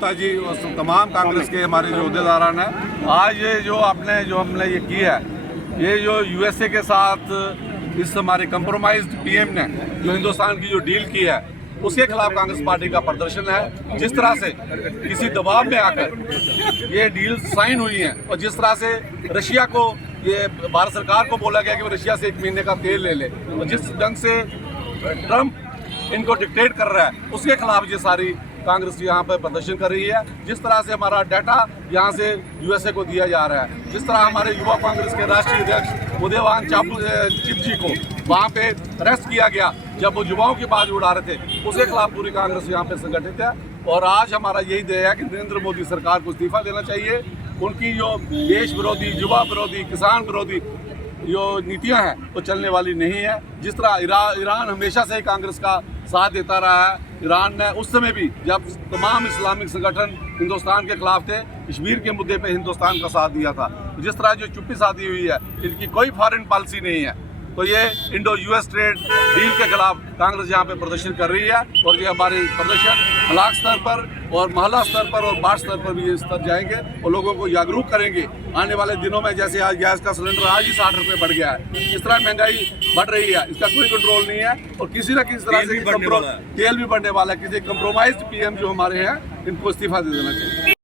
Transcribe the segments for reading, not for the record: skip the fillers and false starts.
जी तमाम कांग्रेस के हमारे जो अहदेदारान हैं, आज ये हमने ये की है, ये जो यूएसए के साथ इस हमारे कंप्रोमाइज्ड पीएम ने जो हिंदुस्तान की जो डील की है उसके खिलाफ कांग्रेस पार्टी का प्रदर्शन है। जिस तरह से किसी दबाव में आकर ये डील साइन हुई है और जिस तरह से रशिया को ये भारत सरकार को बोला गया कि वो रशिया से 1 महीने का तेल ले ले और जिस ढंग से ट्रंप इनको डिक्टेट कर रहा है उसके खिलाफ ये सारी कांग्रेस यहाँ पर प्रदर्शन कर रही है। जिस तरह से हमारा डाटा यहाँ से यूएसए को दिया जा रहा है, जिस तरह हमारे युवा कांग्रेस के राष्ट्रीय अध्यक्ष उदयवान चिप जी को वहाँ पे अरेस्ट किया गया जब वो युवाओं की बात उड़ा रहे थे, उसके खिलाफ पूरी कांग्रेस यहाँ पे संगठित है। और आज हमारा यही ध्येय है कि नरेंद्र मोदी सरकार को इस्तीफा देना चाहिए। उनकी जो देश विरोधी, युवा विरोधी, किसान विरोधी जो नीतियां हैं वो चलने वाली नहीं है। जिस तरह ईरान हमेशा से ही कांग्रेस का साथ देता रहा है, ईरान ने उस समय भी जब तमाम इस्लामिक संगठन हिंदुस्तान के खिलाफ थे, कश्मीर के मुद्दे पे हिंदुस्तान का साथ दिया था। जिस तरह जो चुप्पी साधी हुई है, इनकी कोई फॉरेन पॉलिसी नहीं है, तो ये इंडो यूएस ट्रेड डील के खिलाफ कांग्रेस यहाँ पे प्रदर्शन कर रही है। और ये हमारे प्रदर्शन ब्लॉक स्तर पर और मोहल्ला स्तर पर और वार्ड स्तर पर भी ये स्तर जाएंगे और लोगों को जागरूक करेंगे। आने वाले दिनों में जैसे आज गैस का सिलेंडर आज ही 60 रुपये बढ़ गया है, इस तरह महंगाई बढ़ रही है, इसका कोई कंट्रोल नहीं है और किसी न किसी तरह से तेल भी बढ़ने वाला है। किसी कंप्रोमाइज्ड पीएम जो हमारे हैं इनको इस्तीफा दे देना चाहिए।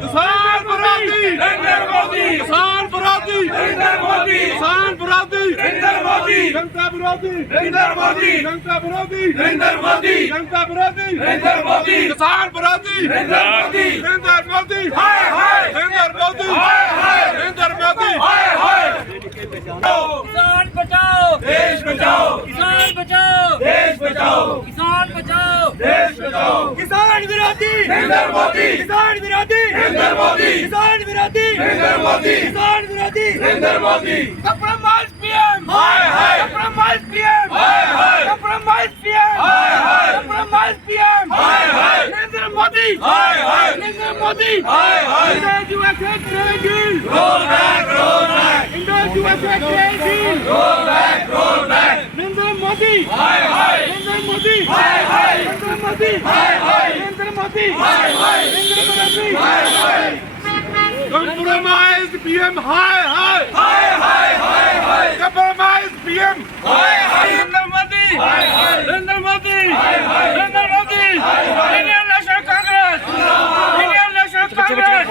किसान विरोधी नरेंद्र मोदी, किसान विरोधी नरेंद्र मोदी, किसान विरोधी नरेंद्र मोदी, जनता विरोधी नरेंद्र मोदी, जनता विरोधी नरेंद्र मोदी, जनता विरोधी नरेंद्र मोदी, किसान विरोधी नरेंद्र मोदी, नरेंद्र मोदी हाय हाय, नरेंद्र मोदी हाय हाय, नरेंद्र मोदी हाय हाय। किसान बचाओ देश बचाओ, किसान बचाओ देश बचाओ, किसान बचाओ देश बचाओ, किसान विरोधी नरेंद्र मोदी, किसान विरोधी नरेंद्र मोदी, किसान विरोधी नरेंद्र मोदी, किसान विरोधी नरेंद्र मोदी कंप्रोमाइज पीएम हाय हाय, कंप्रोमाइज पीएम हाय हाय, कंप्रोमाइज पीएम हाय हाय, कंप्रोमाइज पीएम हाय हाय, नरेंद्र मोदी हाय हाय, नरेंद्र मोदी हाय हाय, Indo USA trade deal roll back, roll back, Indo USA trade deal roll back, roll back, Narendra Modi हाय हाय, नरेंद्र मोदी हाय हाय, नरेंद्र मोदी हाय हाय, नरेंद्र मोदी हाय हाय, नरेंद्र मोदी हाय हाय, कंप्रोमाइज्ड पीएम हाय हाय हाय हाय, हाय हाय, कंप्रोमाइज्ड पीएम हाय हाय, नरेंद्र मोदी हाय हाय, नरेंद्र मोदी हाय हाय, नरेंद्र मोदी हाय हाय, Indian national Congress Indian national Congress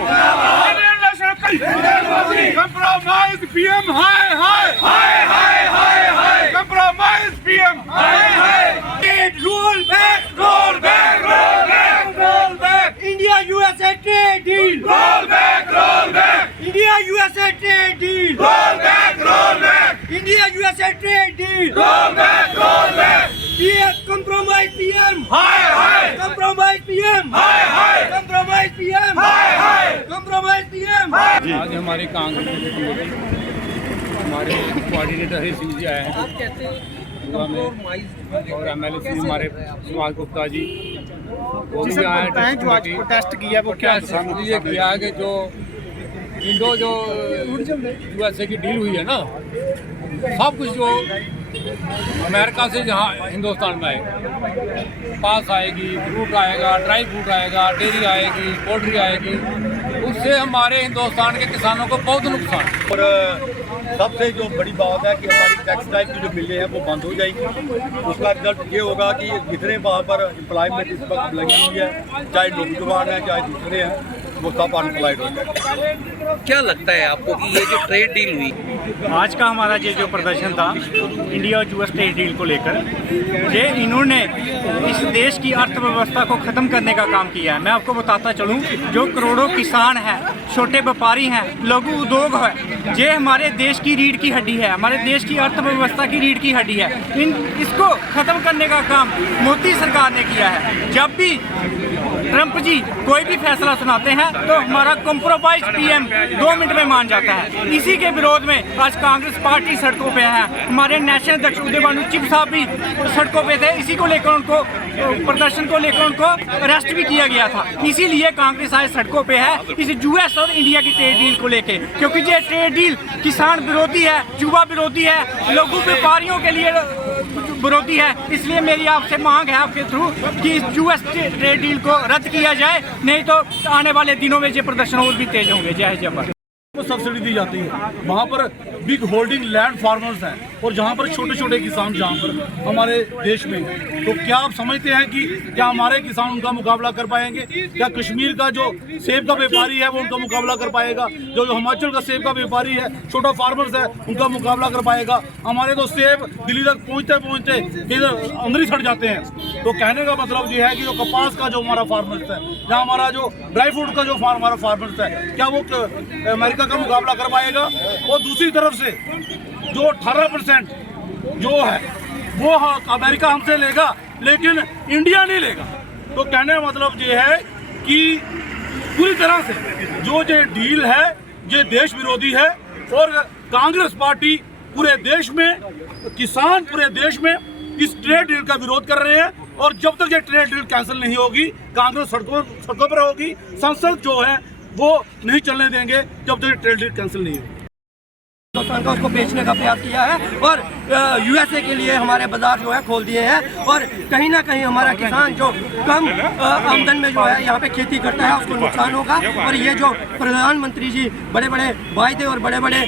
Indian national Congress compromised PM हाय हाय हाय हाय, हाय हाय, कंप्रोमाइज्ड पीएम हाय हाय, roll back roll back, roll back, roll back India USA trade deal roll back, roll back, India USA trade deal roll back, roll back, India USA trade deal roll back, roll back, PM compromise PM हाय हाय, compromise PM हाय हाय, compromise PM हाय हाय, compromise PM आज हमारी कांग्रेस की committee हमारे कोऑर्डिनेटर हरीश सिंह जी आए हैं और एमएलए श्री हमारे सुभाष गुप्ता जी वो भी आए हैं। जो टेस्ट किया वो क्या इसलिए किया है कि जो यूएसए की डील हुई है ना, सब कुछ जो अमेरिका से जहाँ हिंदुस्तान में आएगा, पास आएगी, फ्रूट आएगा, ड्राई फ्रूट आएगा, डेयरी आएगी, पोल्ट्री आएगी, उससे हमारे हिंदुस्तान के किसानों को बहुत नुकसान। और सबसे जो बड़ी बात है कि हमारी टैक्स टाइप की जो मिलें हैं वो बंद हो जाएगी। उसका रिजल्ट ये होगा कि जितने वहाँ पर एम्प्लॉयमेंट इस वक्त लगी हुई है, चाहे नौजवान हैं चाहे दूसरे हैं, वो सब अनएम्प्लॉयड हो जाएंगे। क्या लगता है आपको कि ये जो ट्रेड डील हुई, आज का हमारा ये जो प्रदर्शन था इंडिया और यूएस ट्रेड डील को लेकर, ये इन्होंने इस देश की अर्थव्यवस्था को ख़त्म करने का काम किया है। मैं आपको बताता चलूँ, जो करोड़ों किसान हैं, छोटे व्यापारी हैं, लघु उद्योग है, ये हमारे देश की रीढ़ की हड्डी है, हमारे देश की अर्थव्यवस्था की रीढ़ की हड्डी है। इसको ख़त्म करने का काम मोदी सरकार ने किया है। जब भी ट्रंप जी कोई भी फैसला सुनाते हैं तो हमारा कंप्रोमाइज पीएम 2 मिनट में मान जाता है। इसी के विरोध में आज कांग्रेस पार्टी सड़कों पे है। हमारे नेशनल अध्यक्ष उदयवान चिप साहब भी सड़कों पे थे। इसी को लेकर उनको प्रदर्शन को लेकर उनको अरेस्ट भी किया गया था। इसीलिए कांग्रेस आज सड़कों पे है इस यूएस और इंडिया की ट्रेड डील को लेके, क्योंकि ये ट्रेड डील किसान विरोधी है, युवा विरोधी है, लघु व्यापारियों के लिए विरोधी है। इसलिए मेरी आपसे मांग है आपके थ्रू कि इस यूएस ट्रेड डील को रद्द किया जाए, नहीं तो आने वाले दिनों में ये प्रदर्शन और भी तेज होंगे। जय जय भारत। को सब्सिडी दी जाती है, वहाँ पर बिग होल्डिंग लैंड फार्मर्स हैं और जहाँ पर छोटे छोटे किसान जहाँ पर हमारे देश में, तो क्या आप समझते हैं कि क्या हमारे किसान उनका मुकाबला कर पाएंगे? क्या कश्मीर का जो सेब का व्यापारी है वो उनका मुकाबला कर पाएगा? जो हिमाचल का सेब का व्यापारी है, छोटा फार्मर्स है, उनका मुकाबला कर पाएगा? हमारे तो सेब दिल्ली तक पहुँचते पहुँचते इधर अंदर ही सड़ जाते हैं। तो कहने का मतलब ये है कि जो कपास का जो हमारा फार्मर्स है या हमारा जो ड्राई फ्रूट का जो हमारा फार्मर्स है, क्या वो अमेरिका का मुकाबला कर पाएगा? और दूसरी तरफ से जो 18% जो है वो अमेरिका हमसे लेगा, लेकिन इंडिया नहीं लेगा। तो कहने का मतलब ये है कि पूरी तरह से जो ये डील है ये देश विरोधी है और कांग्रेस पार्टी पूरे देश में, किसान पूरे देश में इस ट्रेड डील का विरोध कर रहे हैं। और जब तक ये ट्रेड डील कैंसिल नहीं होगी, कांग्रेस सड़कों पर होगी। संसद जो है वो नहीं चलने देंगे जब तक ट्रेड डील कैंसिल नहीं होगी। हिंदुस्तान का उसको बेचने का प्रयास किया है और यूएसए के लिए हमारे बाजार जो है खोल दिए हैं। और कहीं ना कहीं हमारा किसान जो कम आमदन में जो है यहाँ पे खेती करता है उसको नुकसान होगा। और ये जो प्रधानमंत्री जी बड़े बड़े वायदे और बड़े बड़े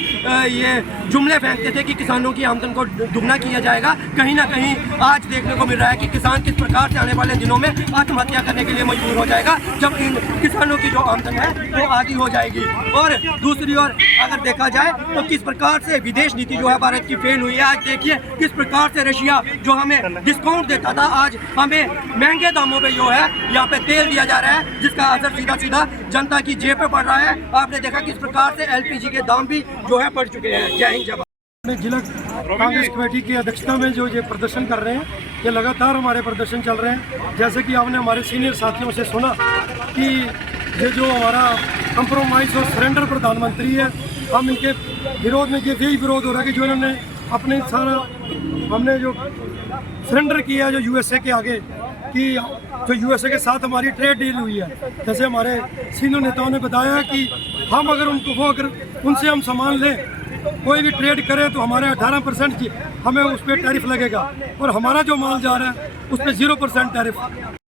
ये जुमले फेंकते थे कि किसानों की आमदन को दुगना किया जाएगा, कहीं ना कहीं आज देखने को मिल रहा है कि किसान किस प्रकार से आने वाले दिनों में आत्महत्या करने के लिए मजबूर हो जाएगा जब इन किसानों की जो आमदन है वो आधी हो जाएगी। और दूसरी ओर अगर देखा जाए तो किस प्रकार से विदेश नीति जो है भारत की फेल हुई है। आज देखिए किस प्रकार से रशिया जो हमें डिस्काउंट देता था, आज हमें महंगे दामों पे जो है यहाँ पे तेल दिया जा रहा है, जिसका असर सीधा सीधा जनता की जेब पे पड़ रहा है। आपने देखा किस प्रकार से एलपीजी के दाम भी जो है बढ़ चुके हैं। जय हिंद, जय भारत। जिला कांग्रेस कमेटी की अध्यक्षता में जो ये प्रदर्शन कर रहे हैं, ये लगातार हमारे प्रदर्शन चल रहे हैं। जैसे कि आपने हमारे सीनियर साथियों से सुना कि ये जो हमारा कंप्रोमाइज और सरेंडर प्रधानमंत्री है, हम इनके विरोध में यही विरोध हो रहा है कि जो इन्होंने अपने सारा हमने जो सरेंडर किया है जो यूएसए के आगे, कि जो यूएसए के साथ हमारी ट्रेड डील हुई है, जैसे हमारे सीनियर नेताओं ने बताया कि हम अगर उनसे हम सामान लें, कोई भी ट्रेड करें तो हमारे 18% हमें उस पर टैरिफ लगेगा और हमारा जो माल जा रहा है उस पर 0% टैरिफ